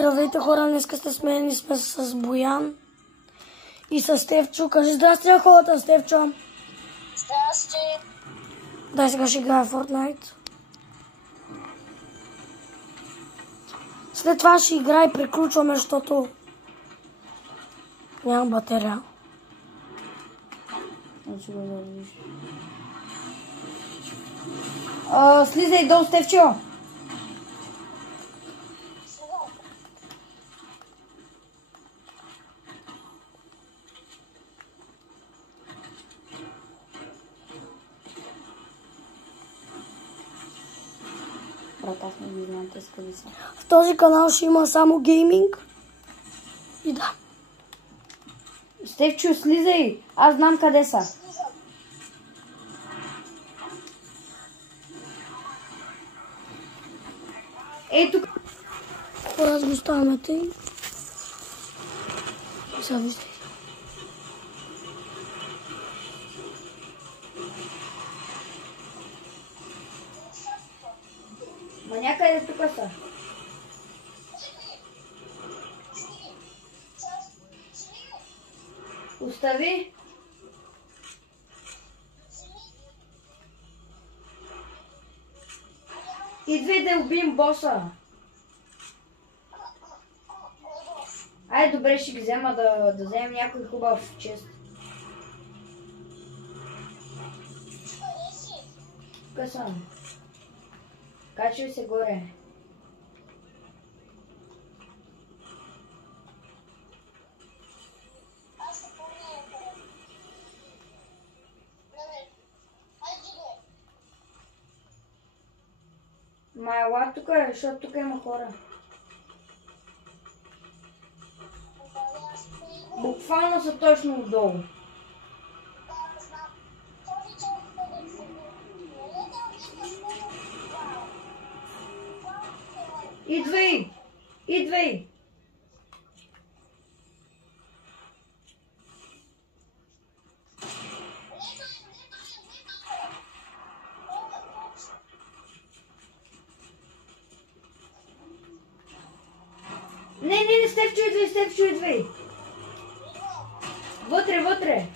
Здравейте хора, днеска сте с мен и сме с Боян и с Стефчо. Кажи здрасти на хората, Стефчо. Здрасти. Дай сега ще играе в Fortnite. След това ще играе и приключваме, защото нямам батерия. Слизай долу, Стефчо. Брат, аз не знам те скъде са. В този канал ще има само гейминг. И да. Стефчо, слизай. Аз знам къде са. Ей тук. Хора, го ставаме тъй. Сега виждай. Ма някъде тук са. Остави. Идвай да убием боса. Айде, добре, ще ги взема да вземем някой хубав чест. Тук съм. Качвай се горе. Ела тук, защото тук има хора. Буквално са точно отдолу. Идвай! Идвай! Не, Стефчо, идвай! Вътре!